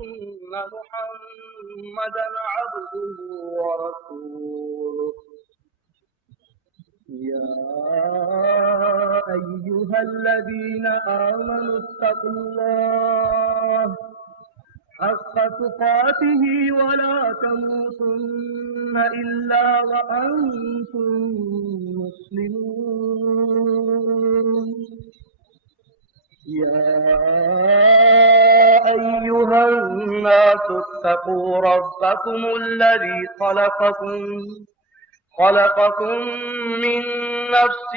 أن محمدا عبده ورسوله. يا أيها الذين آمنوا اتقوا الله حق تقاته ولا تموتن إلا وأنتم مسلمون. يا أيها الناس اتقوا ربكم الذي خلقكم من نفس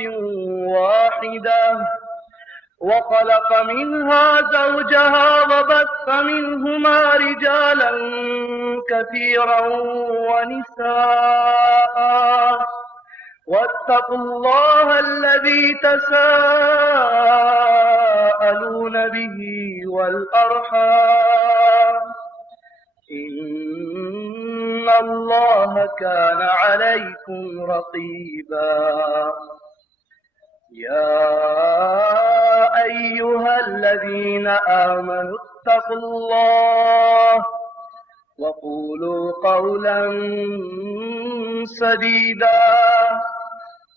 واحدة وخلق منها زوجها وبث منهما رجالا كثيرا ونساء واتقوا الله الذي تساءلون به والأرحام إن الله كان عليكم رقيبا. يا أيها الذين آمنوا اتقوا الله وقولوا قولا سديدا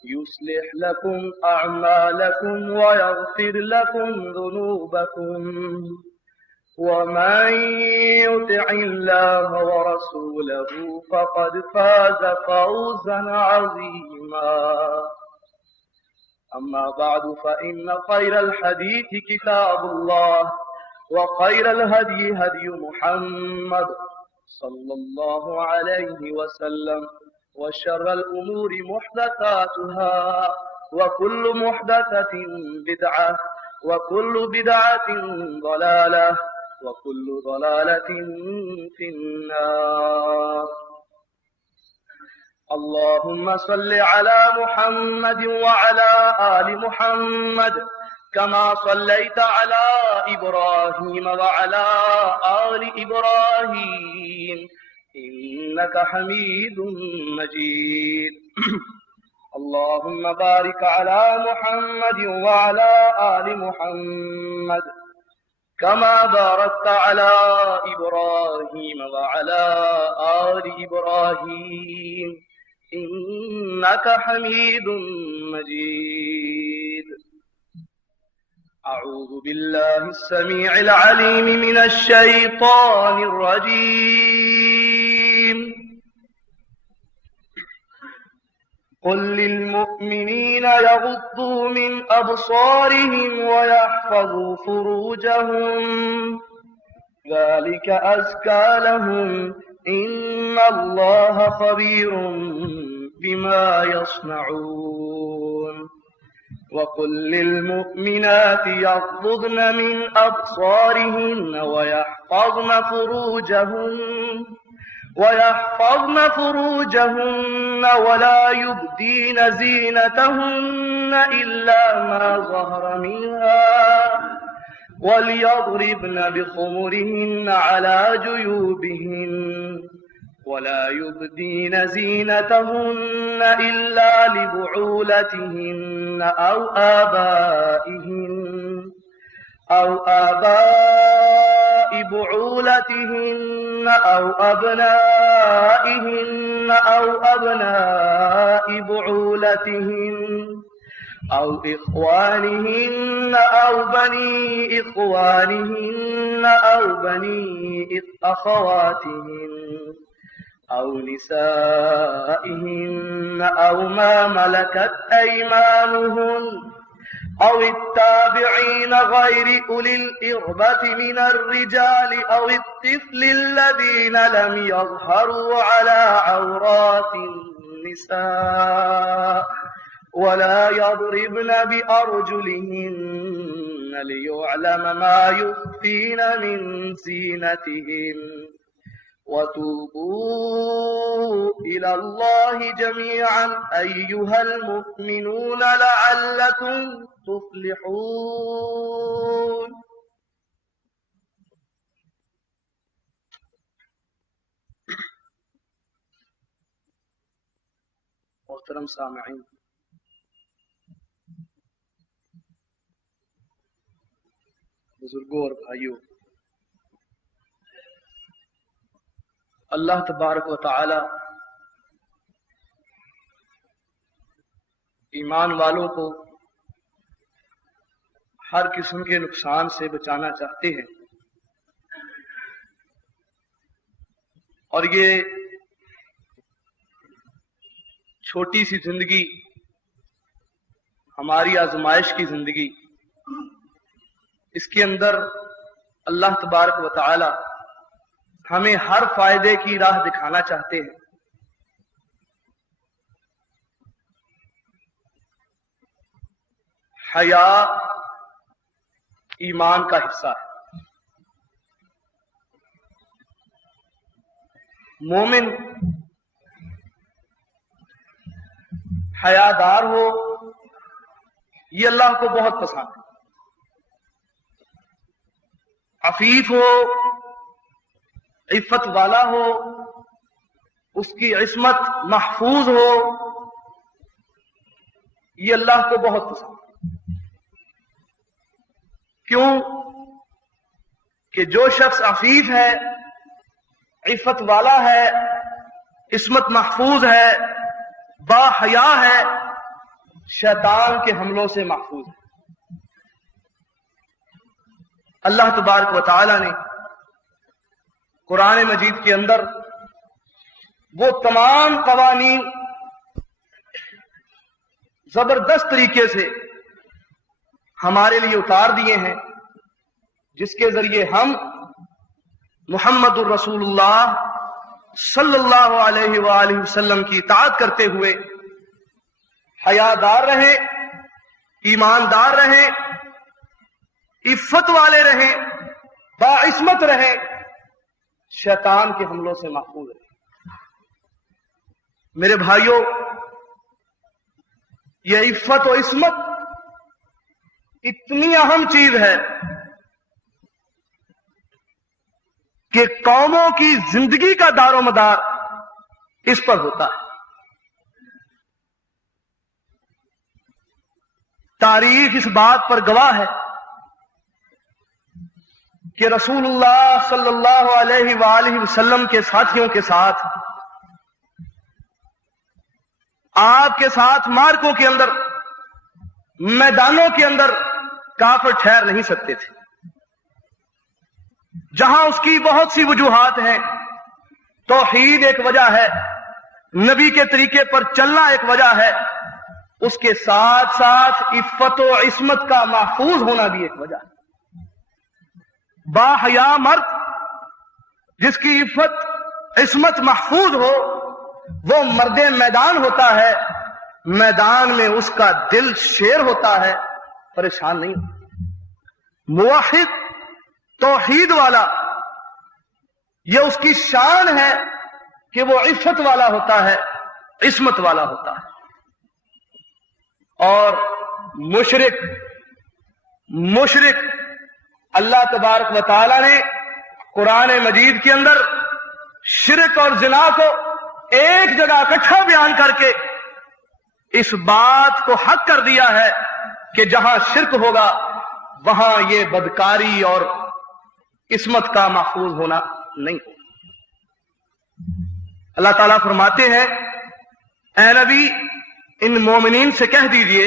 يصلح لكم أعمالكم ويغفر لكم ذنوبكم ومن يطع الله ورسوله فقد فاز فوزا عظيما. أما بعد فإن خير الحديث كتاب الله وخير الهدي هدي محمد صلى الله عليه وسلم وشر الأمور محدثاتها وكل محدثة بدعة وكل بدعة ضلالة وكل ضلالة في النار. اللهم صل على محمد وعلى آل محمد كما صليت على إبراهيم وعلى آل إبراهيم إنك حميد مجيد. اللهم بارك على محمد وعلى آل محمد كما باركت على إبراهيم وعلى آل إبراهيم إنك حميد مجيد. أعوذ بالله السميع العليم من الشيطان الرجيم. قل للمؤمنين يغضوا من أبصارهم ويحفظوا فروجهم ذلك أزكى لهم إن الله خبير بما يصنعون. وقل للمؤمنات يغضضن من أبصارهن ويحفظن فروجهن ولا يبدين زينتهن إلا ما ظهر منها وليضربن بخمرهن على جيوبهن ولا يبدين زينتهن إلا لبعولتهن أو آباء بعولتهن أو أبنائهن أو أبناء بعولتهن أو إخوانهن أو بني إخوانهن أو بني أخواتهن أو نسائهن أو ما ملكت أيمانهن أو التابعين غير أولي الإربة من الرجال أو الطفل الذين لم يظهروا على عورات النساء ولا يضربن بأرجلهن ليعلم ما يخفين من زينتهن. وتوبوا إلى الله جميعا أيها المؤمنون لعلكم تفلحون. محترم سامعین، بزرگوں اور بھائیوں، اللہ تبارک و تعالی ایمان والوں کو ہر قسم کے نقصان سے بچانا چاہتے ہیں، اور یہ چھوٹی سی زندگی، ہماری آزمائش کی زندگی، اس کے اندر اللہ تبارک و تعالی ہمیں ہر فائدے کی راہ دکھانا چاہتے ہیں۔ حیا ایمان کا حصہ ہے۔ مومن حیادار ہو، یہ اللہ کو بہت پسند ہے۔ عفیف ہو، عفت والا ہو، اس کی عصمت محفوظ ہو، یہ اللہ کو بہت پسند ہے۔ کیوں کہ جو شخص عفیف ہے، عفت والا ہے، عصمت محفوظ ہے، با حیا ہے، شیطان کے حملوں سے محفوظ ہے۔ اللہ تبارک و تعالی نے قرآن مجید کے اندر وہ تمام قوانین زبردست طریقے سے ہمارے لیے اتار دیے ہیں، جس کے ذریعے ہم محمد الرسول اللہ صلی اللہ علیہ وآلہ وسلم کی اطاعت کرتے ہوئے حیادار رہیں، ایماندار رہیں، عفت والے رہیں، باعصمت رہیں، شیطان کے حملوں سے محفوظ رہیں۔ میرے بھائیوں، یہ عفت و عصمت اتنی اہم چیز ہے کہ قوموں کی زندگی کا دار و مدار اس پر ہوتا ہے۔ تاریخ اس بات پر گواہ ہے کہ رسول اللہ صلی اللہ علیہ وآلہ وسلم کے ساتھیوں کے ساتھ، آپ کے ساتھ مارکوں کے اندر، میدانوں کے اندر کافر ٹھہر نہیں سکتے تھے۔ جہاں اس کی بہت سی وجوہات ہیں، توحید ایک وجہ ہے، نبی کے طریقے پر چلنا ایک وجہ ہے، اس کے ساتھ ساتھ عفت و عصمت کا محفوظ ہونا بھی ایک وجہ ہے۔ با حیا مرد جس کی عفت عصمت محفوظ ہو، وہ مرد میدان ہوتا ہے، میدان میں اس کا دل شیر ہوتا ہے، پریشان نہیں ہوتا۔ موحد، توحید والا، یہ اس کی شان ہے کہ وہ عفت والا ہوتا ہے، عصمت والا ہوتا ہے۔ اور مشرک اللہ تبارک و تعالی نے قرآن مجید کے اندر شرک اور زنا کو ایک جگہ اکٹھا بیان کر کے اس بات کو حق کر دیا ہے کہ جہاں شرک ہوگا وہاں یہ بدکاری اور عصمت کا محفوظ ہونا نہیں ہوگا۔ اللہ تعالیٰ فرماتے ہیں، اے نبی، ان مومنین سے کہہ دیجئے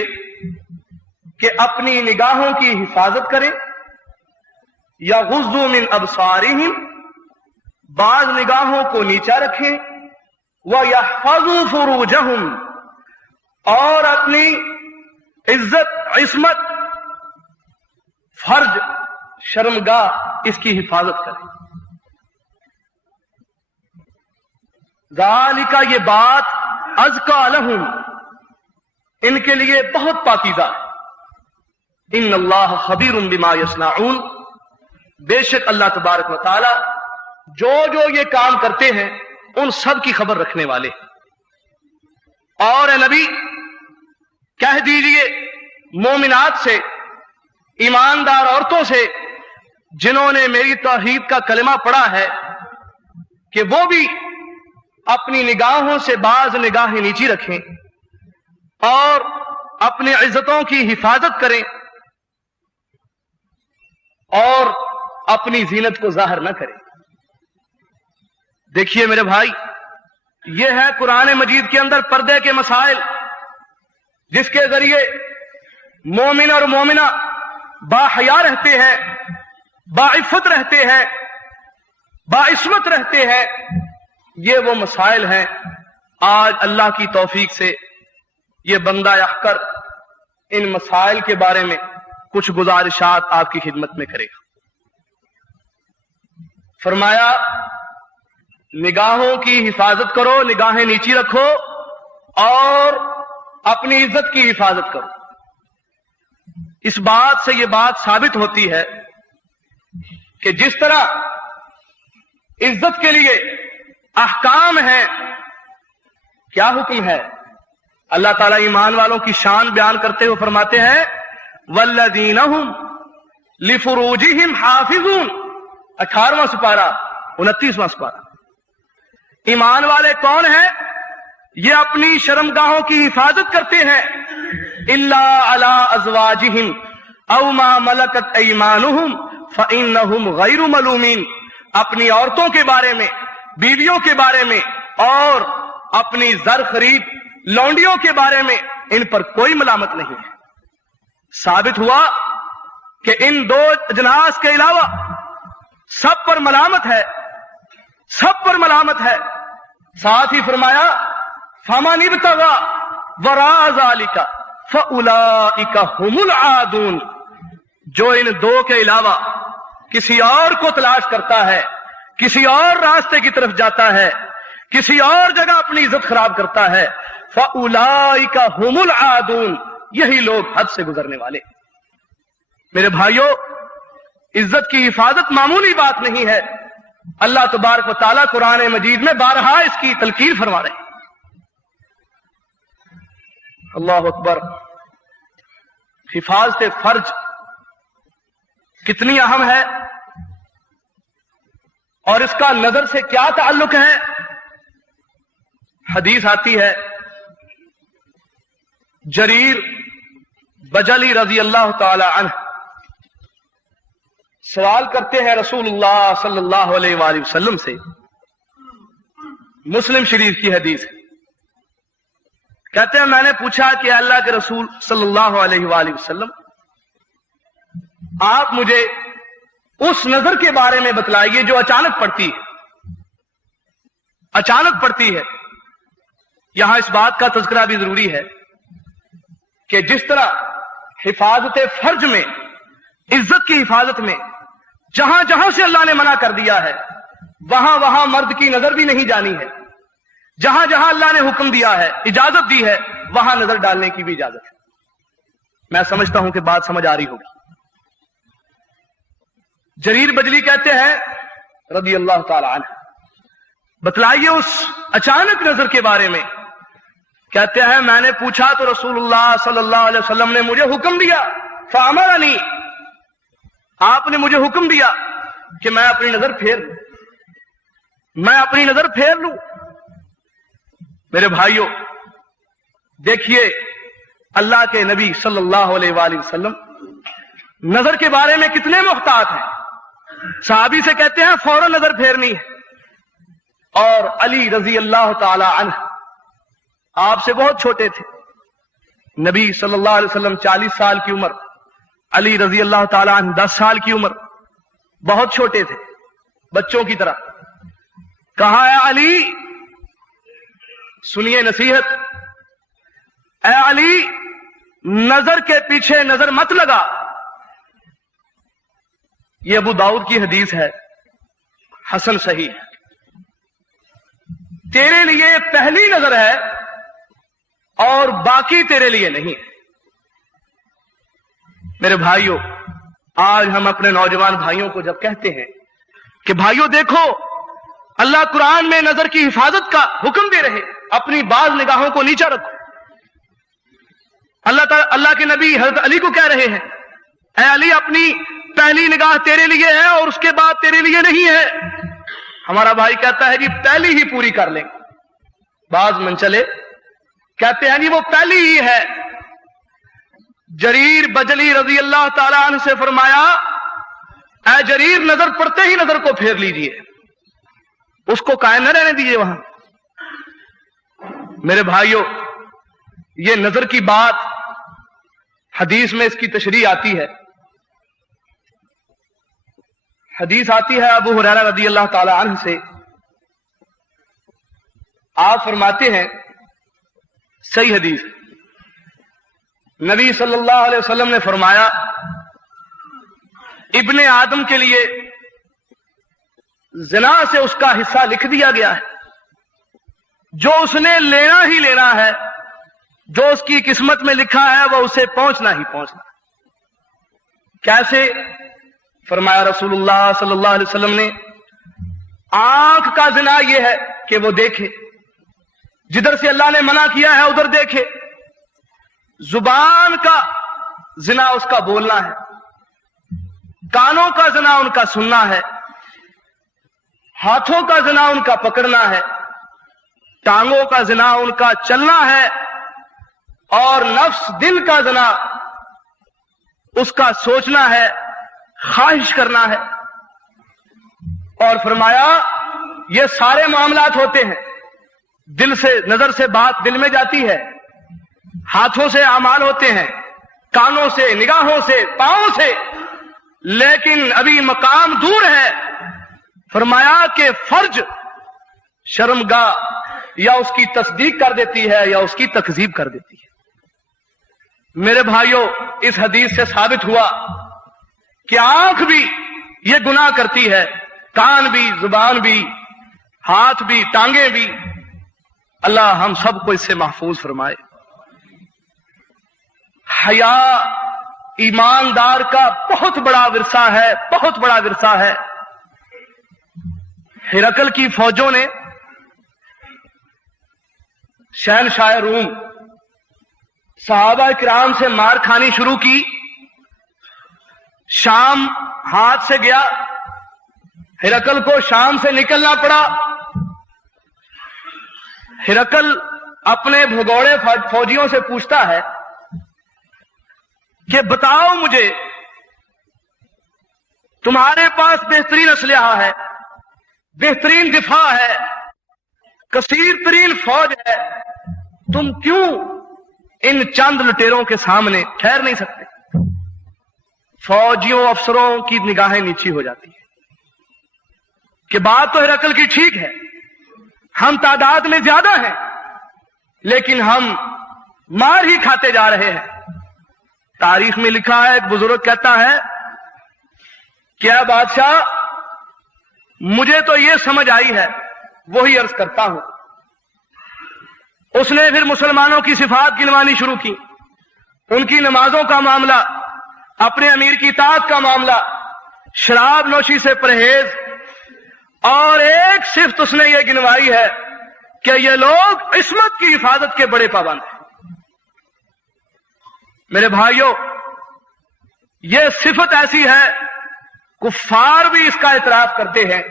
کہ اپنی نگاہوں کی حفاظت کریں، یغضوا من ابصارہم، بعض نگاہوں کو نیچا رکھیں، وَيَحْفَظُوا فُرُوجَهُمْ، اور اپنی عزت، عصمت، فرج، شرمگاہ، اس کی حفاظت کریں۔ ذالک، یہ بات، ازکیٰ لہم، ان کے لیے بہت پاکیزہ ہے۔ ان اللہ خبیر بما یصنعون، بے شک اللہ تبارک و تعالی جو یہ کام کرتے ہیں ان سب کی خبر رکھنے والے۔ اور اے نبی، کہہ دیجئے مومنات سے، ایماندار عورتوں سے جنہوں نے میری توحید کا کلمہ پڑھا ہے، کہ وہ بھی اپنی نگاہوں سے بعض نگاہیں نیچی رکھیں اور اپنی عزتوں کی حفاظت کریں اور اپنی زینت کو ظاہر نہ کریں۔ देखिए मेरे भाई, ये है कुरान मजीद के अंदर पर्दे के मसाइल, जिसके जरिए मोमिन और मोमिना बाहया रहते हैं, बाइफ़त रहते हैं, बाइस्मत रहते हैं। ये वो मसाइल हैं। आज अल्लाह की तौफीक से ये बंदा अहकर इन मसाइल के बारे में कुछ गुजारिशात आपकी खिदमत में करेगा। फरमाया, निगाहों की हिफाजत करो, निगाहें नीची रखो और अपनी इज्जत की हिफाजत करो। इस बात से यह बात साबित होती है कि जिस तरह इज्जत के लिए अहकाम है, क्या हुक्म है? अल्लाह ताला ईमान वालों की शान बयान करते हुए फरमाते हैं, वल्लज़ीना हुम लिफुरूजिहिम हाफिज़ून, 18वां सुपारा, 29वां सुपारा। ईमान वाले कौन हैं? ये अपनी शर्मगाहों की हिफाजत करते हैं। इल्ला अला अज़वाजिहिम औ मा मलकत ऐमानुहुम फ़इन्नहुम गैरु मलूमीन। अपनी औरतों के बारे में, बीवियों के बारे में और अपनी जर खरीद लौंडियों के बारे में इन पर कोई मलामत नहीं है। साबित हुआ कि इन दो अजनास के अलावा सब पर मलामत है, सब पर मलामत है। साथ ही फरमाया, फमन इब्तगा वरा ज़ालिका फउलाइका हुमुल आदून। जो इन दो के अलावा किसी और को तलाश करता है, किसी और रास्ते की तरफ जाता है, किसी और जगह अपनी इज्जत खराब करता है, फउलाइका हुमुल आदून, यही लोग हद से गुजरने वाले। मेरे भाइयों, इज्जत की हिफाजत मामूली बात नहीं है। अल्लाह तबारक व तआला कुरान मजीद में बारहा इसकी तलकीर फरमा रहे हैं। अल्लाह अकबर। हिफाजत फर्ज कितनी अहम है और इसका नजर से क्या ताल्लुक है। हदीस आती है, जरीर बजली रजी अल्लाह ताला अन्हु सवाल करते हैं रसूलुल्लाह सल्लल्लाहु अलैहि वसल्लम से। मुस्लिम शरीफ की हदीस है। कहते हैं, मैंने पूछा कि अल्लाह के रसूल सल्लल्लाहु अलैहि वसल्लम, आप मुझे उस नजर के बारे में बतलाइए जो अचानक पड़ती है। अचानक पड़ती है। यहां इस बात का तज़किरा भी जरूरी है कि जिस तरह हिफाजत फर्ज में, इज्जत की हिफाजत में जहां जहां से अल्लाह ने मना कर दिया है, वहां वहां मर्द की नजर भी नहीं जानी है। जहां जहां अल्लाह ने हुक्म दिया है, इजाजत दी है, वहां नजर डालने की भी इजाजत है। मैं समझता हूं कि बात समझ आ रही होगी। जरीर बजली कहते हैं रज़ी अल्लाह ताला अन्हु, बतलाइए उस अचानक नजर के बारे में। कहते हैं, मैंने पूछा तो रसूलुल्लाह सल्लल्लाहु अलैहि वसल्लम ने मुझे हुक्म दिया, फ़अमरनी, आपने मुझे हुक्म दिया कि मैं अपनी नजर फेर लूं, मैं अपनी नजर फेर लूं। मेरे भाइयों, देखिए अल्लाह के नबी सल्लल्लाहु अलैहि वसल्लम नजर के बारे में कितने मुहतात हैं। साहबी से कहते हैं फौरन नजर फेरनी है। और अली रजी अल्लाह ताला अन्हु आपसे बहुत छोटे थे। नबी सल्लल्लाहु अलैहि वसल्लम 40 साल की उम्र, अली रजी अल्लाह ताला अन्हु 10 साल की उम्र, बहुत छोटे थे, बच्चों की तरह। कहा है अली, सुनिए नसीहत, ऐ अली, नजर के पीछे नजर मत लगा। यह अबू दाऊद की हदीस है, हसन सही है। तेरे लिए पहली नजर है और बाकी तेरे लिए नहीं। मेरे भाइयों, आज हम अपने नौजवान भाइयों को जब कहते हैं कि भाइयों देखो, अल्लाह कुरान में नजर की हिफाजत का हुक्म दे रहे, अपनी बाज निगाहों को नीचा रखो। अल्लाह के नबी हजरत अली को कह रहे हैं, ऐ अली, अपनी पहली निगाह तेरे लिए है और उसके बाद तेरे लिए नहीं है। हमारा भाई कहता है जी पहली ही पूरी कर लें। बाज मनचले कहते हैं जी वो पहली ही है। जरीर बजली रजी अल्लाह ताला अन्हु से फरमाया, ऐ जरीर, नजर पड़ते ही नजर को फेर लीजिए। उसको कायम न रहने दीजिए वहां। मेरे भाइयों, ये नजर की बात हदीस में इसकी तशरीह आती है। हदीस आती है अबू हुरैरा रज़ी अल्लाह ताला अन्हु से। आप फरमाते हैं, सही हदीस, नबी सल्लल्लाहु अलैहि वसल्लम ने फरमाया, इब्ने आदम के लिए ज़िना से उसका हिस्सा लिख दिया गया है, जो उसने लेना ही लेना है, जो उसकी किस्मत में लिखा है वो उसे पहुंचना ही पहुंचना। कैसे? फरमाया रसूलुल्लाह सल्लल्लाहु अलैहि वसल्लम ने, आंख का ज़िना यह है कि वो देखे, जिधर से अल्लाह ने मना किया है उधर देखे। जुबान का ज़िना उसका बोलना है, कानों का ज़िना उनका सुनना है, हाथों का ज़िना उनका पकड़ना है, टांगों का ज़िना उनका चलना है, और नफ्स दिल का ज़िना उसका सोचना है, ख्वाहिश करना है। और फरमाया ये सारे मामलात होते हैं, दिल से, नजर से बात दिल में जाती है, हाथों से अमाल होते हैं, कानों से, निगाहों से, पांवों से, लेकिन अभी मकाम दूर है। फरमाया कि फर्ज शर्मगाह या उसकी तस्दीक कर देती है या उसकी तकजीब कर देती है। मेरे भाइयों, इस हदीस से साबित हुआ कि आंख भी ये गुनाह करती है, कान भी, जुबान भी, हाथ भी, टांगे भी। अल्लाह हम सबको इससे महफूज फरमाए। हया ईमानदार का बहुत बड़ा विरसा है, बहुत बड़ा विरसा है। हिरकल की फौजों ने शहनशाह रूम सहाबा किराम से मार खानी शुरू की। शाम हाथ से गया, हिरकल को शाम से निकलना पड़ा। हिरकल अपने भगोड़े फौजियों से पूछता है कि बताओ मुझे, तुम्हारे पास बेहतरीन असलहा है, बेहतरीन दिफा है, कसीर तरीन फौज है, तुम क्यों इन चंद लुटेरों के सामने ठहर नहीं सकते? फौजियों, अफसरों की निगाहें नीची हो जाती है कि बात तो हिरकल की ठीक है, हम तादाद में ज्यादा हैं, लेकिन हम मार ही खाते जा रहे हैं। तारीख में लिखा है, एक बुजुर्ग कहता है, क्या बादशाह, मुझे तो ये समझ आई है, वही अर्ज करता हूं। उसने फिर मुसलमानों की सिफात गिनवानी शुरू की, उनकी नमाजों का मामला, अपने अमीर की इताअत का मामला, शराब नोशी से परहेज, और एक सिर्फ उसने ये गिनवाई है कि ये लोग इस्मत की हिफाजत के बड़े पाबंद हैं। मेरे भाइयों, ये सिफत ऐसी है, कुफ्फार भी इसका इतराफ करते हैं।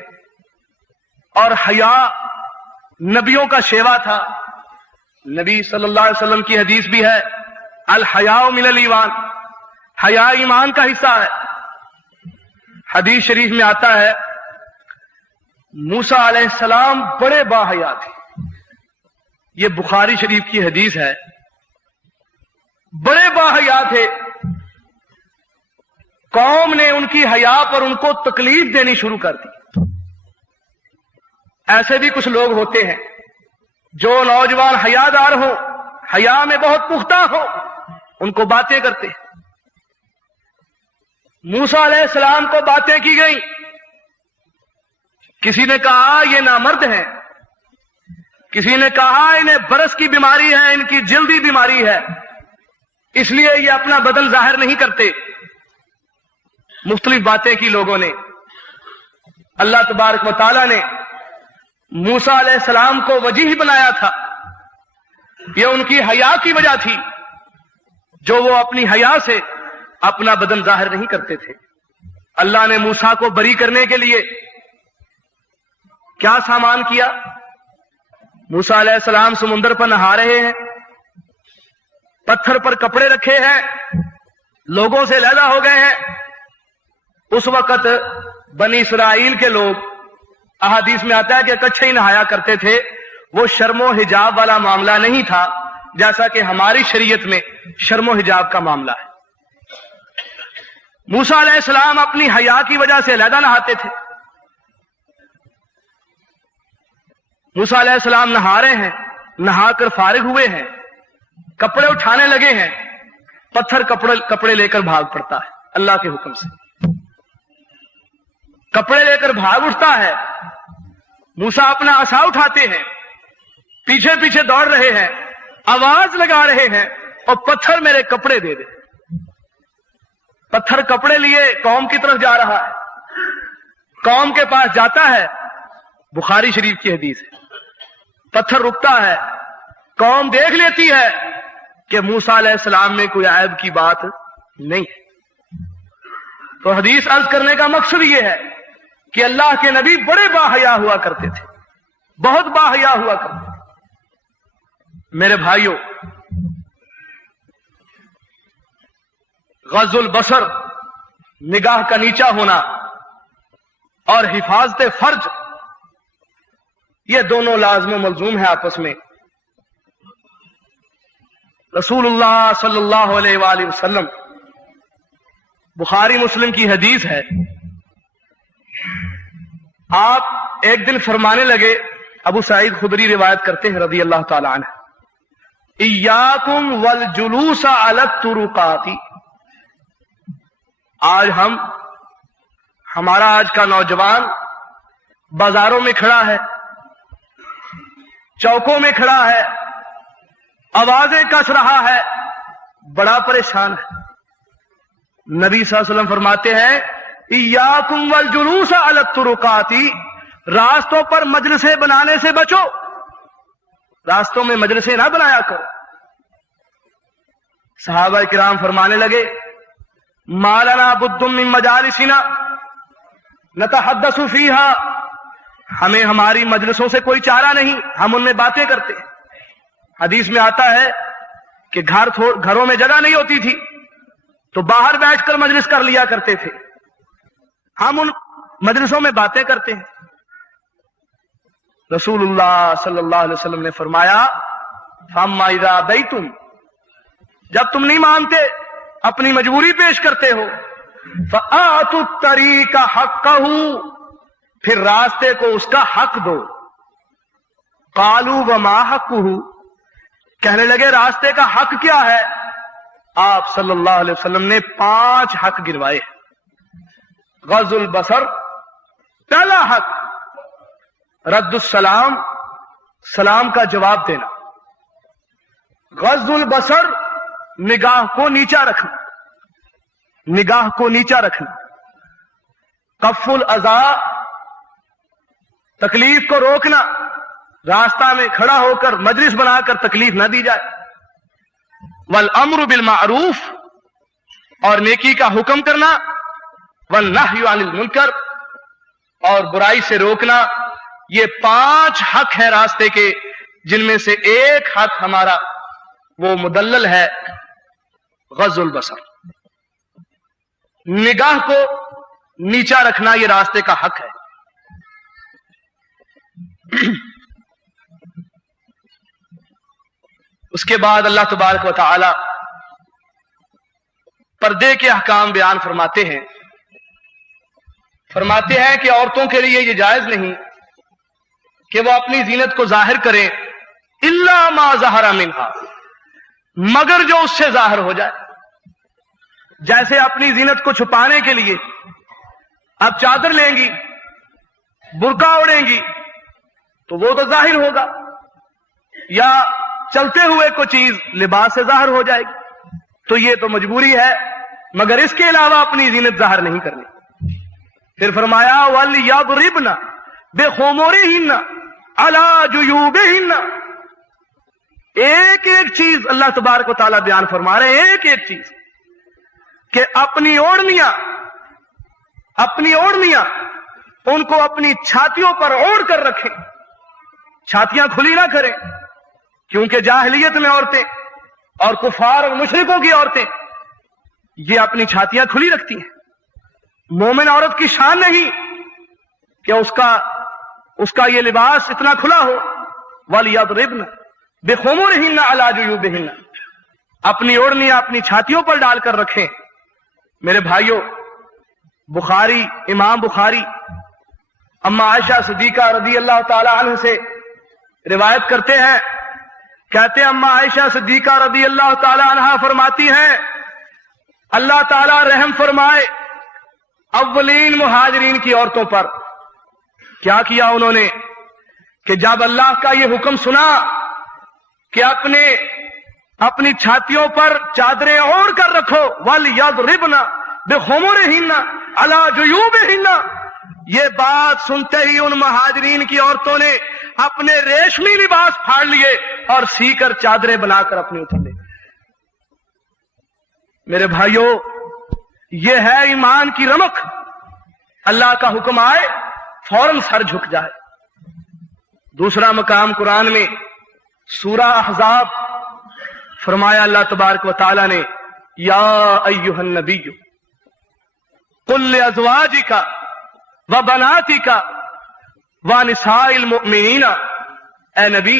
और हया नबियों का शेवा था। नबी सल्लल्लाहु अलैहि वसल्लम की हदीस भी है, अल हयाउ मिनल ईमान, हया ईमान का हिस्सा है। हदीस शरीफ में आता है, मूसा अलैहिस्सलाम बड़े बाहया थे। ये बुखारी शरीफ की हदीस है। बड़े बाहया थे, कौम ने उनकी हया पर उनको तकलीफ देनी शुरू कर दी। ऐसे भी कुछ लोग होते हैं जो नौजवान हयादार हो, हया में बहुत पुख्ता हो, उनको बातें करते हैं। मूसा अलैहिस्सलाम को बातें की गई, किसी ने कहा ये नामर्द हैं, किसी ने कहा इन्हें बरस की बीमारी है, इनकी जल्दी बीमारी है, इसलिए ये अपना बदन जाहिर नहीं करते। मुख्तलिफ बातें की लोगों ने। अल्लाह तबारक व तआला ने मूसा अलैहिस्सलाम को वजीह बनाया था। यह उनकी हया की वजह थी, जो वो अपनी हया से अपना बदन जाहिर नहीं करते थे। अल्लाह ने मूसा को बरी करने के लिए क्या सामान किया? मूसा अलैहिस्सलाम समुद्र पर नहा रहे हैं, पत्थर पर कपड़े रखे हैं, लोगों से अलहदा हो गए हैं। उस वक्त बनी इसराइल के लोग احادیث میں آتا ہے کہ اکٹھے ہی نہایا کرتے تھے. وہ شرم و حجاب والا معاملہ نہیں تھا جیسا کہ ہماری شریعت میں شرم و حجاب کا معاملہ ہے. موسیٰ علیہ السلام اپنی حیا کی وجہ سے علیحدہ نہاتے تھے. موسیٰ علیہ السلام نہا رہے ہیں, نہا کر فارغ ہوئے ہیں, کپڑے اٹھانے لگے ہیں, پتھر کپڑے لے کر بھاگ پڑتا ہے اللہ کے حکم سے. کپڑے لے کر بھاگ اٹھتا ہے. موسیٰ اپنا عصا اٹھاتے ہیں, پیچھے پیچھے دوڑ رہے ہیں, آواز لگا رہے ہیں اور پتھر میرے کپڑے دے دے. پتھر کپڑے لیے قوم کی طرف جا رہا ہے. قوم کے پاس جاتا ہے, بخاری شریف کی حدیث ہے. پتھر رکتا ہے, قوم دیکھ لیتی ہے کہ موسیٰ علیہ السلام میں کوئی عیب کی بات نہیں ہے. تو حدیث عرض کرنے کا مقصد یہ ہے کہ اللہ کے نبی بڑے باحیا ہوا کرتے تھے, بہت باحیا ہوا کرتے تھے. میرے بھائیوں, غض البصر, نگاہ کا نیچا ہونا, اور حفاظت فرج, یہ دونوں لازم و ملزوم ہیں آپس میں. رسول اللہ صلی اللہ علیہ وآلہ وسلم, بخاری مسلم کی حدیث ہے, آپ ایک دن فرمانے لگے, ابو سعید خدری روایت کرتے ہیں رضی اللہ تعالی عنہ, ایاکم والجلوس علی الطرقات. آج ہمارا آج کا نوجوان بازاروں میں کھڑا ہے, چوکوں میں کھڑا ہے, آوازیں کس رہا ہے, بڑا پریشان ہے. نبی صلی اللہ علیہ وسلم فرماتے ہیں ایاکم والجلوس علی الطرقات, راستوں پر مجلسیں بنانے سے بچو, راستوں میں مجلسیں نہ بنایا کرو. صحابہ کرام فرمانے لگے ما لنا بد من مجالسنا نتحدث فیہا, ہمیں ہماری مجلسوں سے کوئی چارہ نہیں, ہم ان میں باتیں کرتے ہیں. حدیث میں آتا ہے کہ گھروں میں جگہ نہیں ہوتی تھی تو باہر بیٹھ کر مجلس کر لیا کرتے تھے, ہم ان مجلسوں میں باتیں کرتے ہیں. رسول اللہ صلی اللہ علیہ وسلم نے فرمایا فَأَمَّا إِذَا أَبَيْتُمْ, جب تم نہیں مانتے, اپنی مجبوری پیش کرتے ہو, فَآتُوا الطَّرِيقَ حَقَّهُ, پھر راستے کو اس کا حق دو. قَالُوا وَمَا حَقُّهُ, کہنے لگے راستے کا حق کیا ہے؟ آپ صلی اللہ علیہ وسلم نے 5 حق گنوائے. غض البصر, پہلا حق رد السلام, سلام کا جواب دینا. غض البصر, نگاہ کو نیچا رکھنا, نگاہ کو نیچا رکھنا. کف الاذی, تکلیف کو روکنا, راستہ میں کھڑا ہو کر مجلس بنا کر تکلیف نہ دی جائے. والامر بالمعروف, اور نیکی کا حکم کرنا. والنہی عن المنکر, اور برائی سے روکنا. یہ 5 حق ہیں راستے کے, جن میں سے ایک حق ہمارا وہ مدلل ہے غض البصر, نگاہ کو نیچا رکھنا, یہ راستے کا حق ہے. اس کے بعد اللہ تبارک و تعالی پردے کے احکام بیان فرماتے ہیں. فرماتے ہیں کہ عورتوں کے لیے یہ جائز نہیں کہ وہ اپنی زینت کو ظاہر کریں, الا ما ظہر منہا, مگر جو اس سے ظاہر ہو جائے. جیسے اپنی زینت کو چھپانے کے لیے اب چادر لیں گی, برقع اڑیں گی, تو وہ تو ظاہر ہوگا, یا چلتے ہوئے کوئی چیز لباس سے ظاہر ہو جائے گی, تو یہ تو مجبوری ہے, مگر اس کے علاوہ اپنی زینت ظاہر نہیں کرنی. پھر فرمایا وَلْيَضْرِبْنَ بِخُمُرِهِنَّ عَلَى جُيُوبِهِنَّ, ایک ایک چیز اللہ تبارک و تعالیٰ بیان فرما رہے ہیں, ایک ایک چیز, کہ اپنی اوڑھنیاں ان کو اپنی چھاتیوں پر اوڑھ کر رکھیں, چھاتیاں کھلی نہ کریں, کیونکہ جاہلیت میں عورتیں اور کفار اور مشرکوں کی عورتیں یہ اپنی چھاتیاں کھلی رکھتی ہیں. مومن عورت کی شان نہیں کہ اس کا उसका ये लिबास इतना खुला हो, वलियदरिबन बिखुमुरिहिन्न अला जुयूबिहिन्न, अपनी ओढ़नियां अपनी छातियों पर डालकर रखें। मेरे भाइयों, बुखारी, इमाम बुखारी अम्मा आयशा सिद्दीका रदी अल्लाह ताला अन्हा से रिवायत करते हैं, कहते हैं अम्मा आयशा सिद्दीका रदी अल्लाह ताला अन्हा फरमाती हैं, अल्लाह ताला रहम फरमाए अव्वलीन मुहाजिरीन की औरतों पर। क्या किया उन्होंने कि जब अल्लाह का ये हुक्म सुना कि अपनी छातियों पर चादरें ओढ़ कर रखो, वल यदरिबना बिखुमुरिहिन्ना अला जुयूबिहिन्ना, ये बात सुनते ही उन मुहाजिरीन की औरतों ने अपने रेशमी लिबास फाड़ लिए और सीकर चादरें बनाकर अपने ऊपर ले। मेरे भाइयों, ये है ईमान की रमक। अल्लाह का हुक्म आए फौरन सर झुक जाए। दूसरा मकाम कुरान में सूरा अहज़ाब, फरमाया अल्लाह तबारक व तआला ने, या अय्युहन नबिय्यु कुल लिअज़वाजिका व बनातिका व निसाइल मुमिनीना, ए नबी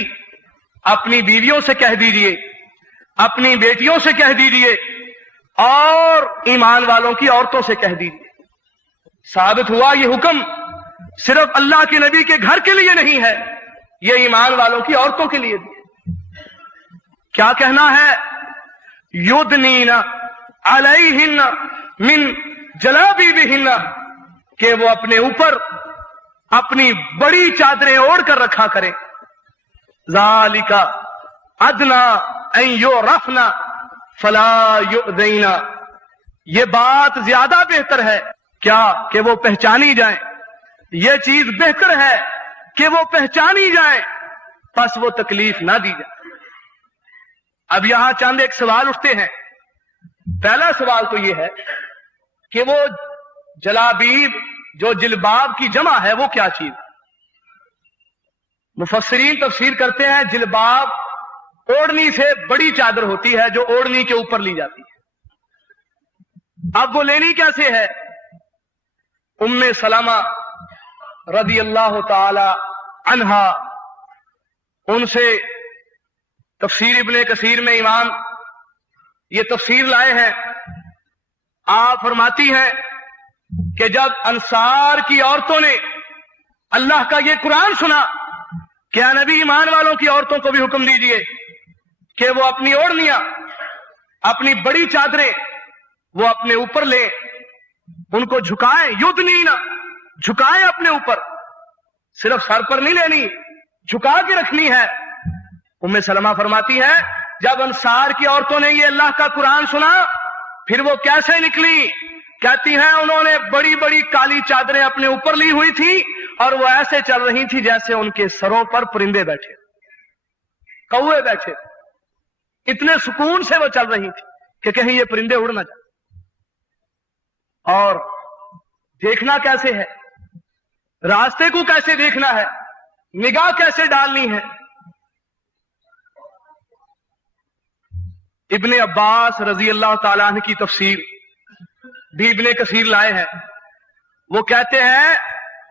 अपनी बीवियों से कह दीजिए, अपनी बेटियों से कह दीजिए और ईमान वालों की औरतों से कह दीजिए। साबित हुआ ये हुक्म सिर्फ अल्लाह के नबी के घर के लिए नहीं है, ये ईमान वालों की औरतों के लिए भी है। क्या कहना है? युदनीना अलैहिन्ना मिन जलाबीबिहिन्ना, कि वो अपने ऊपर अपनी बड़ी चादरें ओढ़ कर रखा करें। ज़ालिका अदना अन युरफ़ना फला युज़ैना, ये बात ज्यादा बेहतर है क्या कि वो पहचानी जाए। ये चीज बेहतर है कि वो पहचानी जाए, बस वो तकलीफ ना दी जाए। अब यहां चंद एक सवाल उठते हैं। पहला सवाल तो ये है कि वो जलाबीब, जो जिलबाब की जमा है, वो क्या चीज? मुफस्सिरीन तफसीर करते हैं, जिलबाब ओढ़नी से बड़ी चादर होती है जो ओढ़नी के ऊपर ली जाती है। अब वो लेनी कैसे है? उम्मे सलमा रदी अल्लाह ताला अन्हा, उनसे तफसीर इब्ने कसीर में इमाम ये तफसीर लाए हैं। आप फरमाती हैं कि जब अंसार की औरतों ने अल्लाह का ये कुरान सुना, क्या नबी ईमान वालों की औरतों को भी हुक्म दीजिए कि वो अपनी ओढ़नियां, अपनी बड़ी चादरें वो अपने ऊपर ले, उनको झुकाएं, युदनीना, झुकाएं अपने ऊपर, सिर्फ सर पर नहीं लेनी, झुका के रखनी है। उम्मे सलमा फरमाती है, जब अंसार की औरतों ने ये अल्लाह का कुरान सुना, फिर वो कैसे निकली? कहती हैं, उन्होंने बड़ी बड़ी काली चादरें अपने ऊपर ली हुई थी और वो ऐसे चल रही थी जैसे उनके सरों पर परिंदे बैठे, कौवे बैठे। इतने सुकून से वो चल रही थी कि कहीं ये परिंदे उड़ ना जाए। और देखना कैसे है, रास्ते को कैसे देखना है, निगाह कैसे डालनी है। इब्ने अब्बास रजी अल्लाह ताला अन्हु की तफसीर भी इब्ने कसीर लाए हैं। वो कहते हैं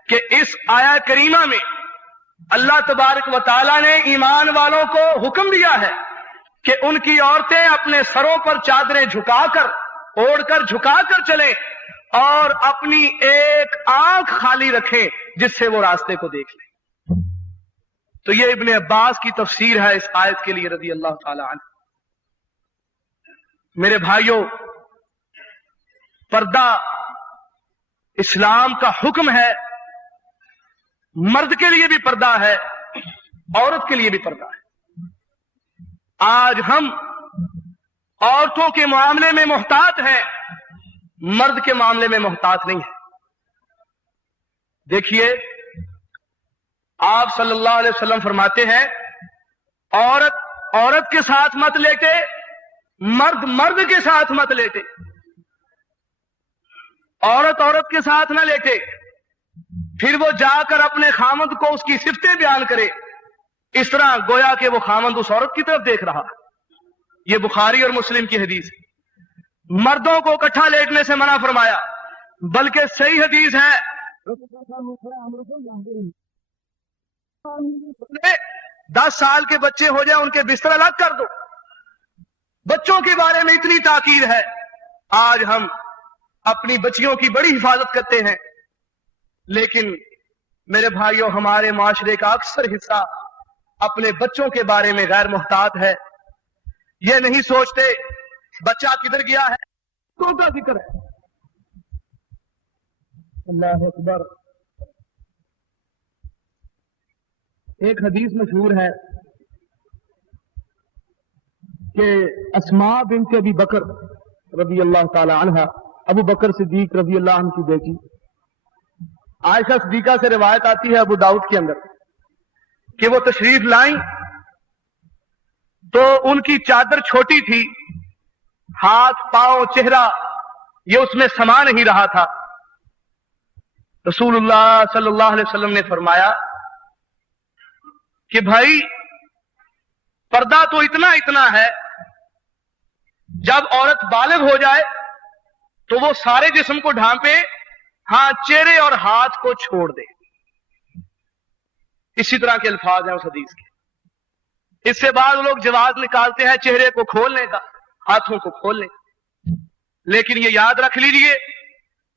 कि इस आया करीमा में अल्लाह तबारक व ताला ने ईमान वालों को हुक्म दिया है कि उनकी औरतें अपने सरों पर चादरें झुकाकर, ओढ़कर झुकाकर चले और अपनी एक आंख खाली रखें जिससे वो रास्ते को देख लें। तो ये इब्ने अब्बास की तफसीर है इस आयत के लिए रज़ी अल्लाह ताला अन्हु। मेरे भाइयों, पर्दा इस्लाम का हुक्म है। मर्द के लिए भी पर्दा है, औरत के लिए भी पर्दा है। आज हम औरतों के मामले में मोहतात हैं, मर्द के मामले में मोहतात नहीं है। देखिए, आप सल्लल्लाहु अलैहि वसल्लम फरमाते हैं, औरत औरत के साथ मत लेटे, मर्द मर्द के साथ मत लेटे। औरत औरत के साथ ना लेटे, फिर वो जाकर अपने खामद को उसकी सिफतें बयान करे, इस तरह गोया कि वो खामद उस औरत की तरफ देख रहा। ये बुखारी और मुस्लिम की हदीस। मर्दों को इकट्ठा लेटने से मना फरमाया, बल्कि सही हदीस है, 10 साल के बच्चे हो जाए उनके बिस्तर अलग कर दो। बच्चों के बारे में इतनी ताकीद है। आज हम अपनी बच्चियों की बड़ी हिफाजत करते हैं, लेकिन मेरे भाइयों हमारे माशरे का अक्सर हिस्सा अपने बच्चों के बारे में गैर मुहतात है। ये नहीं सोचते बच्चा किधर गया है, तो का जिक्र है। अल्लाह अकबर। एक हदीस मशहूर है कि अस्मा बिन्त अबी बकर रज़ी अल्लाह ताला अन्हा, अबू बकर सिद्दीक रज़ी अल्लाह अन्हु की बेटी आयशा सिद्दीका से रिवायत आती है अबू दाऊद के अंदर कि वो तशरीफ लाई तो उनकी चादर छोटी थी, हाथ पांव चेहरा ये उसमें समा नहीं रहा था। रसूलुल्लाह सल्लल्लाहु अलैहि वसल्लम ने फरमाया कि भाई पर्दा तो इतना इतना है, जब औरत बालिग हो जाए तो वो सारे जिस्म को ढांपे, हां चेहरे और हाथ को छोड़ दे। इसी तरह के अल्फाज हैं उस हदीस के। इससे बाद लोग जवाब निकालते हैं चेहरे को खोलने का, हाथों को खोलने का। लेकिन ये याद रख लीजिए,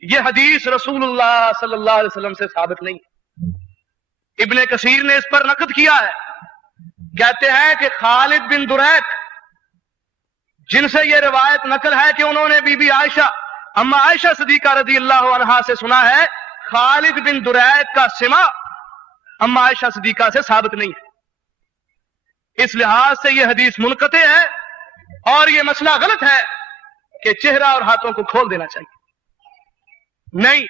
ये हदीस रसूलुल्लाह सल्लल्लाहु अलैहि वसल्लम से साबित नहीं। इब्ने कसीर ने इस पर नकद किया है, कहते हैं कि खालिद बिन दुरैक जिनसे यह रिवायत नकल है कि उन्होंने बीबी आयशा अम्मा आयशा सिद्दीका रज़ी अल्लाह अन्हा से सुना है, खालिद बिन दुरैक का सिमा अम्मा आयशा सिद्दीका से साबित नहीं है। इस लिहाज से यह हदीस मुनक़ते है और यह मसला गलत है कि चेहरा और हाथों को खोल देना चाहिए। नहीं,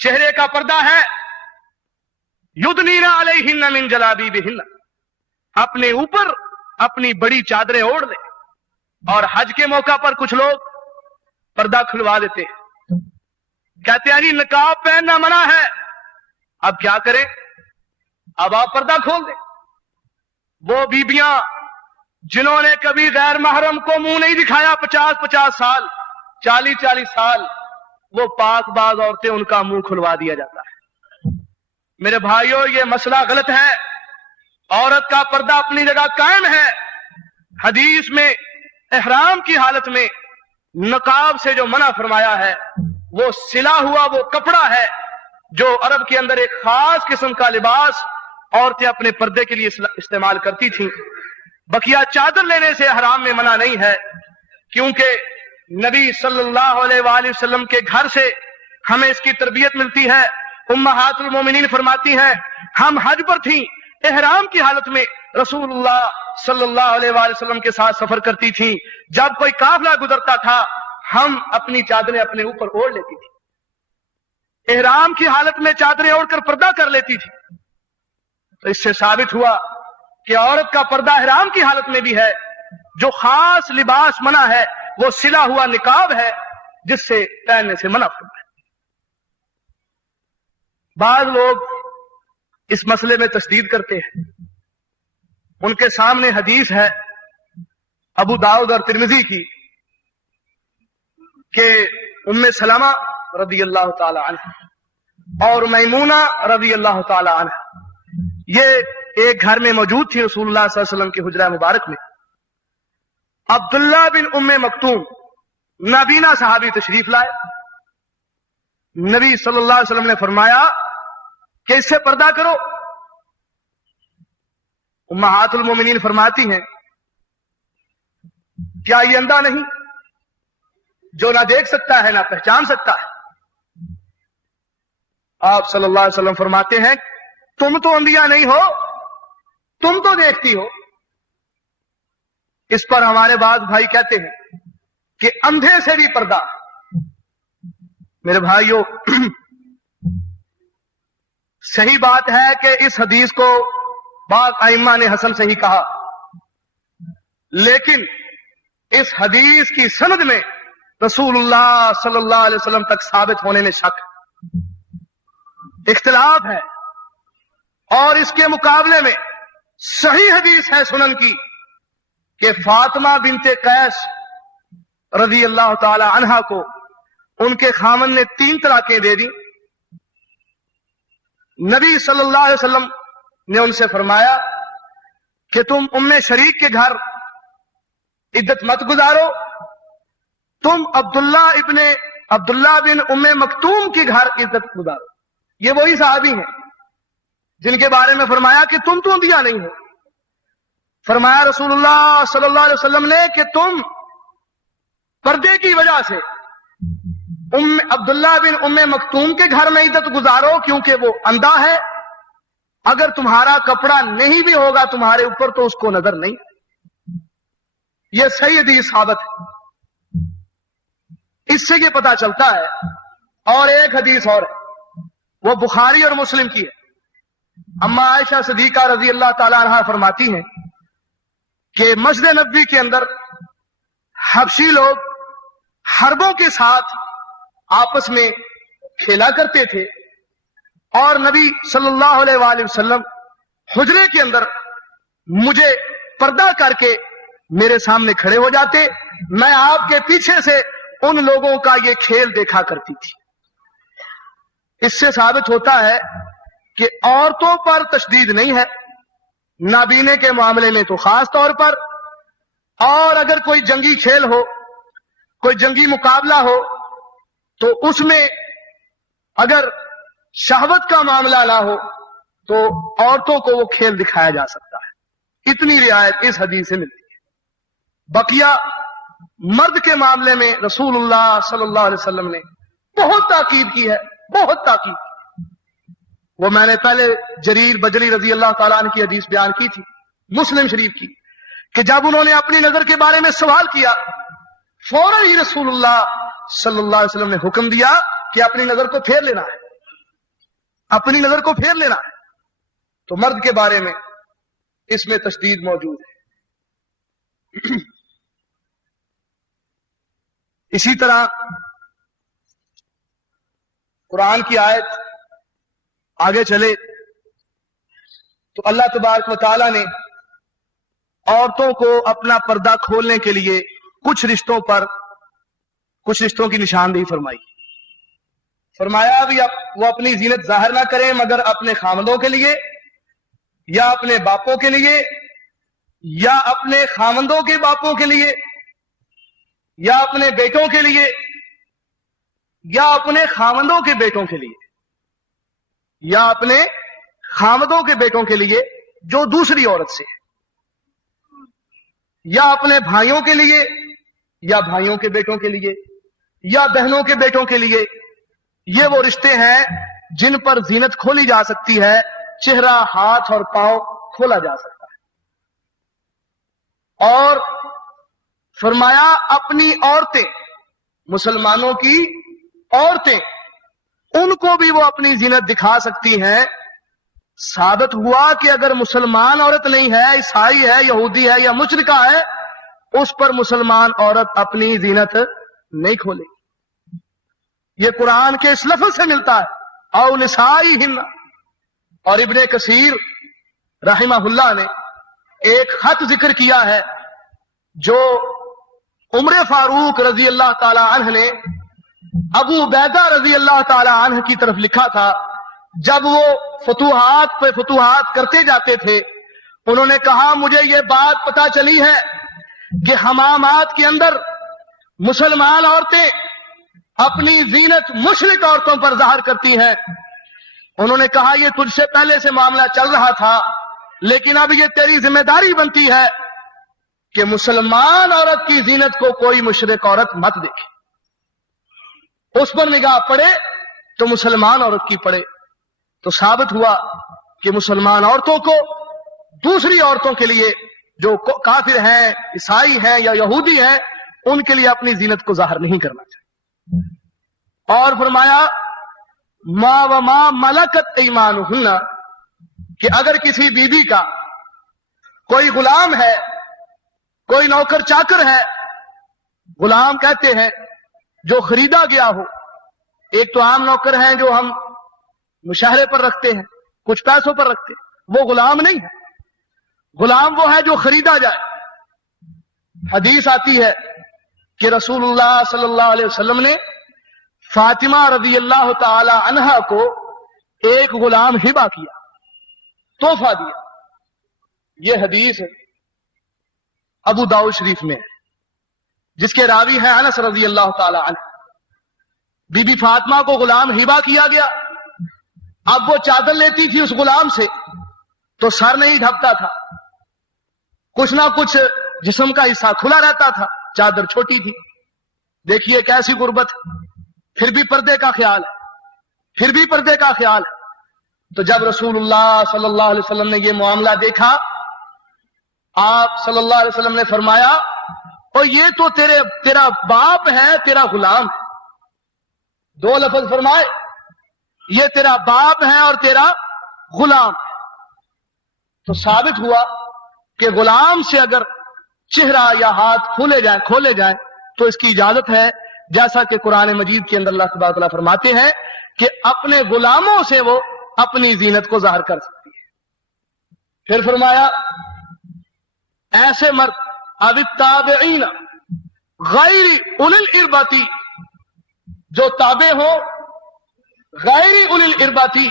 चेहरे का पर्दा है, युदनीना अलैहिन्ना मिन जलाबीबिहिन्ना, अपने ऊपर अपनी बड़ी चादरें ओढ़ ले। और हज के मौका पर कुछ लोग पर्दा खुलवा देते हैं, कहते हैं जी निकाब पहनना मना है। अब क्या करें, अब आप पर्दा खोल दें। वो बीबियां जिन्होंने कभी गैर महरम को मुंह नहीं दिखाया 50-50 साल 40-40 साल, वो पाकबाज औरतें, उनका मुंह खुलवा दिया जाता है। मेरे भाइयों ये मसला गलत है। औरत का पर्दा अपनी जगह कायम है। हदीस में इहराम की हालत में नकाब से जो मना फरमाया है वो सिला हुआ वो कपड़ा है जो अरब के अंदर एक खास किस्म का लिबास औरतें अपने पर्दे के लिए इस्तेमाल करती थीं। बकिया चादर लेने से हराम में मना नहीं है, क्योंकि नबी सल्लल्लाहु अलैहि वसल्लम के घर से हमें इसकी तरबियत मिलती है। उम्महातुल मोमिनीन फरमाती हैं, हम हज पर थीं, इहराम की हालत में रसूलुल्लाह सल्लल्लाहु अलैहि वसल्लम के साथ सफर करती थी। जब कोई काफिला गुजरता था हम अपनी चादरें अपने ऊपर ओढ़ लेती थी, इहराम की हालत में चादरें ओढ़कर पर्दा कर लेती थी। तो इससे साबित हुआ कि औरत का पर्दा इहराम की हालत में भी है। जो खास लिबास मना है वो सिला हुआ निकाब है, जिससे पहनने से मना फरमाया। बाद लोग इस मसले में तशदीद करते हैं। उनके सामने हदीस है अबू दाऊद और तिरमिजी की कि उम्मे सलमा रज़ी अल्लाह ताला अन्हा और मैमूना रज़ी अल्लाह ताला अन्हा ये एक घर में मौजूद थी रसूलुल्लाह सल्लल्लाहु अलैहि वसल्लम के हुजरा मुबारक में। अब्दुल्ला बिन उम्मे मक्तूम नाबीना सहाबी तशरीफ लाए। नबी सल्लल्लाहु अलैहि वसल्लम ने फरमाया कि इससे पर्दा करो। उम्महातुल मोमिनीन फरमाती हैं, क्या ये अंधा नहीं जो ना देख सकता है ना पहचान सकता है? आप सल्लल्लाहु अलैहि वसल्लम फरमाते हैं, तुम तो अंधिया नहीं हो, तुम तो देखती हो। इस पर हमारे बाद भाई कहते हैं कि अंधे से भी पर्दा। मेरे भाइयों सही बात है कि इस हदीस को बाक़ आइम्मा ने हसन सही कहा, लेकिन इस हदीस की सनद में रसूलुल्लाह सल्लल्लाहु अलैहि वसल्लम तक साबित होने में शक, इख्तिलाफ है। और इसके मुकाबले में सही हदीस है सुनन की कि फातिमा बिनते कैस रज़ी अल्लाह ताला अन्हा को उनके खामन ने 3 तलाकें दे दी। नबी सल्लल्लाहु अलैहि वसल्लम نے उनसे फरमाया कि तुम उम्मे शरीक के घर इद्दत मत गुजारो, तुम अब्दुल्ला बिन उम्मे मक्तूम के घर इद्दत गुजारो। ये वही सहाबी हैं जिनके बारे में फरमाया कि तुम तो अंबिया नहीं हो। फरमाया रसूलुल्लाह सल्लल्लाहु अलैहि वसल्लम ने कि तुम पर्दे की वजह से अब्दुल्ला बिन उम्मे मक्तूम के घर में इद्दत गुजारो, क्योंकि वो अंधा है, अगर तुम्हारा कपड़ा नहीं भी होगा तुम्हारे ऊपर तो उसको नजर नहीं। यह सही हदीस साबित है, इससे ये पता चलता है। और एक हदीस और है, वो बुखारी और मुस्लिम की है। अम्मा आयशा सिद्दीका रजी अल्लाह ताला अन्हा फरमाती हैं कि मस्जिद नबवी के अंदर हबशी लोग हरबों के साथ आपस में खेला करते थे और नबी सल्लल्लाहु अलैहि वसल्लम हुजरे के अंदर मुझे पर्दा करके मेरे सामने खड़े हो जाते, मैं आपके पीछे से उन लोगों का ये खेल देखा करती थी। इससे साबित होता है कि औरतों पर तशदीद नहीं है, नाबीने के मामले में तो खास तौर पर। और अगर कोई जंगी खेल हो, कोई जंगी मुकाबला हो, तो उसमें अगर शहवत का मामला ना हो तो औरतों को वो खेल दिखाया जा सकता है। इतनी रियायत इस हदीस से मिलती है। बकिया मर्द के मामले में रसूलुल्लाह सल्लल्लाहु अलैहि वसल्लम ने बहुत ताकीद की है, बहुत ताकीद। वो मैंने पहले जरीर बजली रजी अल्लाह ताला अन्हु की हदीस बयान की थी मुस्लिम शरीफ की, कि जब उन्होंने अपनी नजर के बारे में सवाल किया, फौरन ही रसूलुल्लाह सल्लल्लाहु अलैहि वसल्लम ने हुक्म दिया कि अपनी नजर को फेर लेना है, अपनी नजर को फेर लेना है। तो मर्द के बारे में इसमें तशदीद मौजूद है। इसी तरह कुरान की आयत आगे चले तो अल्लाह तबारक व तआला ने औरतों को अपना पर्दा खोलने के लिए कुछ रिश्तों की निशानदेही फरमाई। फरमाया भी वो अपनी जीनत जाहिर ना करें मगर अपने खामदों के लिए, या अपने बापों के लिए, या अपने खामदों के बापों के लिए, या अपने बेटों के लिए, या अपने खामदों के बेटों के लिए, या अपने खामदों के बेटों के लिए जो दूसरी औरत से है, या अपने भाइयों के लिए, या भाइयों के बेटों के लिए, या बहनों के बेटों के लिए। ये वो रिश्ते हैं जिन पर जीनत खोली जा सकती है, चेहरा, हाथ और पांव खोला जा सकता है। और फरमाया अपनी औरतें, मुसलमानों की औरतें, उनको भी वो अपनी जीनत दिखा सकती हैं। साबित हुआ कि अगर मुसलमान औरत नहीं है, ईसाई है, यहूदी है या मुशरिका है, उस पर मुसलमान औरत अपनी जीनत नहीं खोलेगी। ये कुरान के इस लफ्ज से मिलता है, औ निसाई हिन्ना। और इब्ने कसीर रहिमहुल्लाह ने एक खत जिक्र किया है जो उमर फारूक रजी अल्लाह ताला अन्ह ने अबू उबैदा रजी अल्लाह ताला अन्ह की तरफ लिखा था। जब वो फतूहात पे फतूहात करते जाते थे, उन्होंने कहा मुझे ये बात पता चली है कि हमामात के अंदर मुसलमान औरतें अपनी जीनत मुशरिक औरतों पर जाहिर करती हैं। उन्होंने कहा ये तुझसे पहले से मामला चल रहा था, लेकिन अब ये तेरी जिम्मेदारी बनती है कि मुसलमान औरत की जीनत को कोई मुशरिक औरत मत देखे, उस पर निगाह पड़े तो मुसलमान औरत की पड़े। तो साबित हुआ कि मुसलमान औरतों को दूसरी औरतों के लिए जो काफिर हैं, ईसाई हैं या यहूदी हैं, उनके लिए अपनी जीनत को जाहिर नहीं करना चाहिए। और फरमाया मा व मा मलकत ईमानुहुन्ना, कि अगर किसी बीबी का कोई गुलाम है, कोई नौकर चाकर है, गुलाम कहते हैं जो खरीदा गया हो। एक तो आम नौकर हैं जो हम मुशाहरे पर रखते हैं, कुछ पैसों पर रखते हैं, वो गुलाम नहीं है। गुलाम वो है जो खरीदा जाए। हदीस आती है कि रसूलुल्लाह सल्लल्लाहु अलैहि वसल्लम ने फातिमा रजी अल्लाह ताला अन्हा को एक गुलाम हिबा किया। तोहफा दिया। ये हदीस अबू दाऊद शरीफ में है, जिसके रावी हैं अनस रजी अल्लाह ताला अन्हु। बीबी फातिमा को गुलाम हिबा किया गया। अब वो चादर लेती थी उस गुलाम से तो सर नहीं ढकता था, कुछ ना कुछ जिस्म का हिस्सा खुला रहता था, चादर छोटी थी। देखिए कैसी गुर्बत, फिर भी पर्दे का ख्याल है, फिर भी पर्दे का ख्याल है। तो जब रसूलुल्लाह सल्लल्लाहु अलैहि वसल्लम ने ये मामला देखा, आप सल्लल्लाहु अलैहि वसल्लम ने फरमाया, और ये तो तेरा बाप है, तेरा गुलाम है। दो लफ्ज फरमाए, ये तेरा बाप है और तेरा गुलाम है। तो साबित हुआ कि गुलाम से अगर चेहरा या हाथ खोले जाए तो इसकी इजाजत है, जैसा कि कुरान मजीद के अंदर अल्लाह तबारक व तआला फरमाते हैं कि अपने गुलामों से वो अपनी जीनत को जाहिर कर सकती है। फिर फरमाया, ऐसे मर्द अवित्ताबईन गैरी उलिल इरबाती, जो ताबे हो गैरी उलिल इरबाती,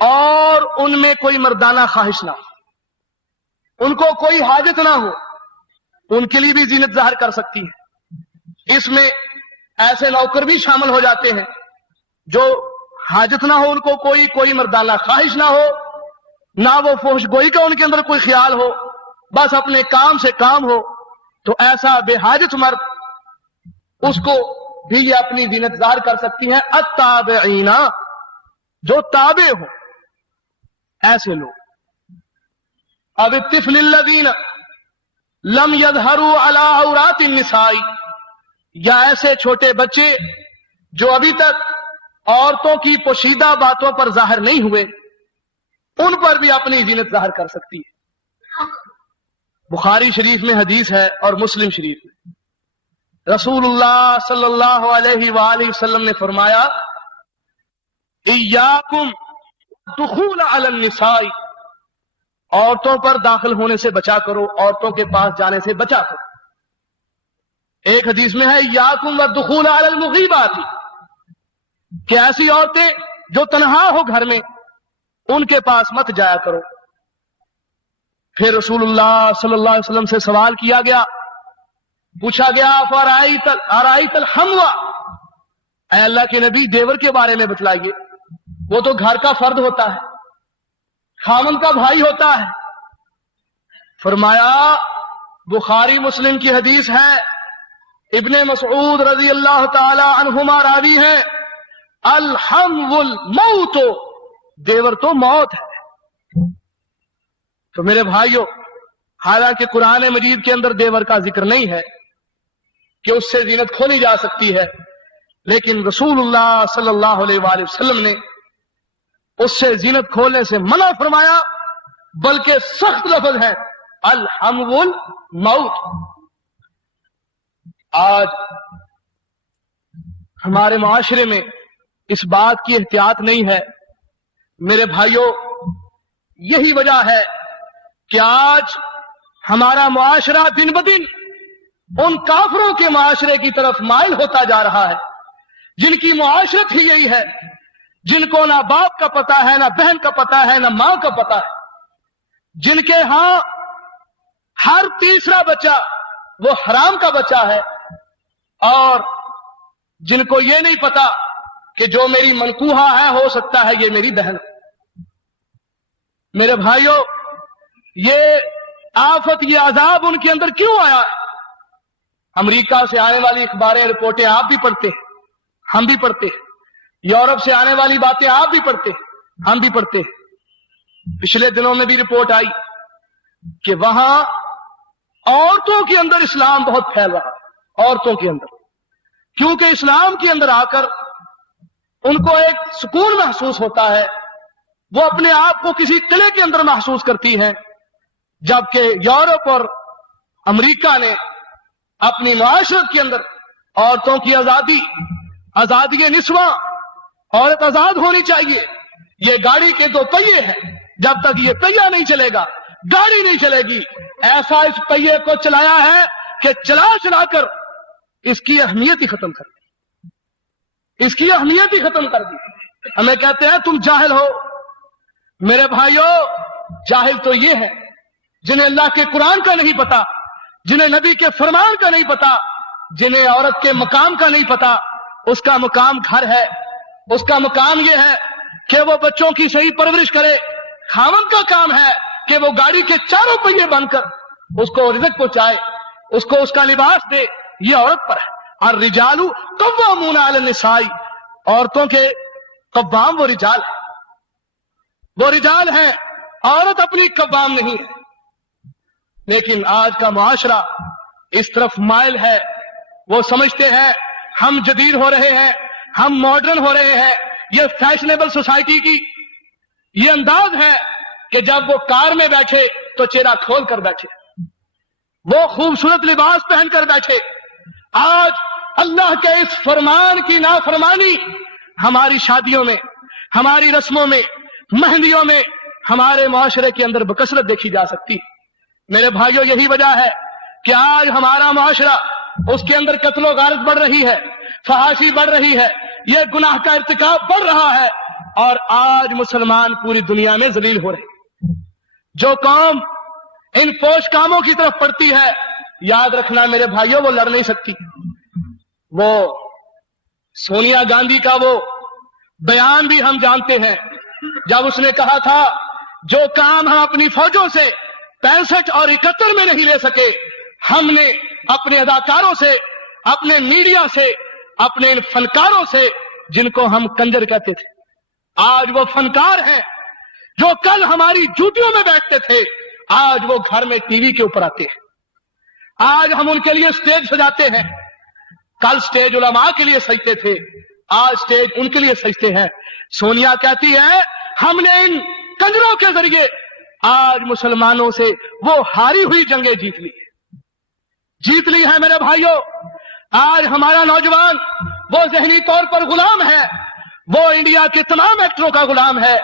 और उनमें कोई मर्दाना ख्वाहिश ना हो, उनको कोई हाजत ना हो, उनके लिए भी जीनत जाहिर कर सकती है। इसमें ऐसे नौकर भी शामिल हो जाते हैं जो हाजत ना हो, उनको कोई मर्दाना ख्वाहिश ना हो, ना वो फोशगोई का उनके अंदर कोई ख्याल हो, बस अपने काम से काम हो। तो ऐसा बेहाजत मर्द, उसको भी ये अपनी जीनत जाहिर कर सकती हैं। अत्ताबईना, जो ताबे हो, ऐसे लोग। अब तिफलिल्लज़ीना लम यज़हरू अला औरातिन निसाई, या ऐसे छोटे बच्चे जो अभी तक औरतों की पोशीदा बातों पर जाहिर नहीं हुए, उन पर भी अपनी जीनत जाहिर कर सकती है। बुखारी शरीफ में हदीस है और मुस्लिम शरीफ में रसूलुल्लाह सल्लल्लाहु अलैहि वसल्लम ने फरमाया, इय्याकुम दुखूल अलन निसाई, औरतों पर दाखिल होने से बचा करो, औरतों के पास जाने से बचा करो। एक हदीस में है, इय्याकुम वद्दुखूल अलल मुगीबाती, कि ऐसी औरतें जो तन्हा हो घर में, उनके पास मत जाया करो। फिर रसूलुल्लाह सल्लल्लाहु अलैहि वसल्लम से सवाल किया गया, पूछा गया, अराइतल हमवा, ऐ अल्लाह के नबी देवर के बारे में बतलाइए, वो तो घर का फर्द होता है, खामन का भाई होता है। फरमाया, बुखारी मुस्लिम की हदीस है, इब्ने मसऊद रजी अल्लाह ताला अन्हुमा रावी हैं, अल हमवुल मौतो, देवर तो मौत है। तो मेरे भाइयों, हालांकि कुरान मजीद के अंदर देवर का जिक्र नहीं है कि उससे जीनत खोली जा सकती है, लेकिन रसूलुल्लाह सल्लल्लाहु अलैहि वसल्लम ने उससे जीनत खोलने से मना फरमाया, बल्कि सख्त लफ्ज है, अल हमवुल मौत। आज हमारे मुआशरे में इस बात की एहतियात नहीं है। मेरे भाइयों, यही वजह है कि आज हमारा मुआशरा दिन ब दिन उन काफरों के मुआशरे की तरफ माइल होता जा रहा है, जिनकी मुआशरत ही यही है, जिनको ना बाप का पता है, ना बहन का पता है, ना मां का पता है, जिनके यहां हर तीसरा बच्चा वो हराम का बच्चा है, और जिनको ये नहीं पता कि जो मेरी मनकूहा है, हो सकता है ये मेरी बहन। मेरे भाइयों, ये आफत, ये अजाब उनके अंदर क्यों आया? अमेरिका से आने वाली अखबारें, रिपोर्टें आप भी पढ़ते हैं, हम भी पढ़ते हैं। यूरोप से आने वाली बातें आप भी पढ़ते हैं, हम भी पढ़ते हैं। पिछले दिनों में भी रिपोर्ट आई कि वहां औरतों के अंदर इस्लाम बहुत फैल रहा है, औरतों के अंदर, क्योंकि इस्लाम के अंदर आकर उनको एक सुकून महसूस होता है, वो अपने आप को किसी किले के अंदर महसूस करती हैं, जबकि यूरोप और अमेरिका ने अपनी मुआशरत के अंदर औरतों की आजादी निस्वा, औरत आजाद होनी चाहिए, ये गाड़ी के दो पहिए हैं, जब तक ये पहिया नहीं चलेगा गाड़ी नहीं चलेगी। ऐसा इस पहिए को चलाया है कि चला चलाकर इसकी अहमियत ही खत्म कर दी, इसकी अहमियत ही खत्म कर दी। हमें कहते हैं तुम जाहिल हो। मेरे भाइयों, जाहिल तो ये है जिन्हें अल्लाह के कुरान का नहीं पता, जिन्हें नबी के फरमान का नहीं पता, जिन्हें औरत के मकाम का नहीं पता। उसका मकाम घर है, उसका मकाम ये है कि वो बच्चों की सही परवरिश करे। खामन का काम है कि वो गाड़ी के चारों पहिए बनकर उसको रिज़्क पहुंचाए, उसको उसका लिबास दे। ये औरत पर है। और रिजालू कव्वामूना अलन निसाई, औरतों के कव्वाम वो रिजाल है, वो रिजाल है, औरत अपनी कव्वाम नहीं है। लेकिन आज का मुआशरा इस तरफ माइल है। वो समझते हैं हम जदीद हो रहे हैं, हम मॉडर्न हो रहे हैं। ये फैशनेबल सोसाइटी की ये अंदाज है कि जब वो कार में बैठे तो चेहरा खोल कर बैठे, वो खूबसूरत लिबास पहनकर बैठे। आज अल्लाह के इस फरमान की नाफरमानी हमारी शादियों में, हमारी रस्मों में, मेहंदियों में, हमारे मुआशरे के अंदर बकसरत देखी जा सकती है। मेरे भाइयों, यही वजह है कि आज हमारा मुआशरा, उसके अंदर कत्लो गारत बढ़ रही है, फहाशी बढ़ रही है, यह गुनाह का इर्तिकाब बढ़ रहा है। और आज मुसलमान पूरी दुनिया में जलील हो रहे। जो कौम इन पोश कामों की तरफ पड़ती है, याद रखना मेरे भाइयों, वो लड़ नहीं सकती। वो सोनिया गांधी का वो बयान भी हम जानते हैं, जब उसने कहा था जो काम हम अपनी फौजों से 65 और 71 में नहीं ले सके, हमने अपने अदाकारों से, अपने मीडिया से, अपने इन फनकारों से, जिनको हम कंजर कहते थे, आज वो फनकार हैं जो कल हमारी जूतियों में बैठते थे, आज वो घर में टीवी के ऊपर आते हैं। आज हम उनके लिए स्टेज सजाते हैं। कल स्टेज उलमा के लिए सजते थे, आज स्टेज उनके लिए सजते हैं। सोनिया कहती है हमने इन कंजरों के जरिए आज मुसलमानों से वो हारी हुई जंगें जीत ली है। मेरे भाइयों, आज हमारा नौजवान वो जहनी तौर पर गुलाम है, वो इंडिया के तमाम एक्टरों का गुलाम है,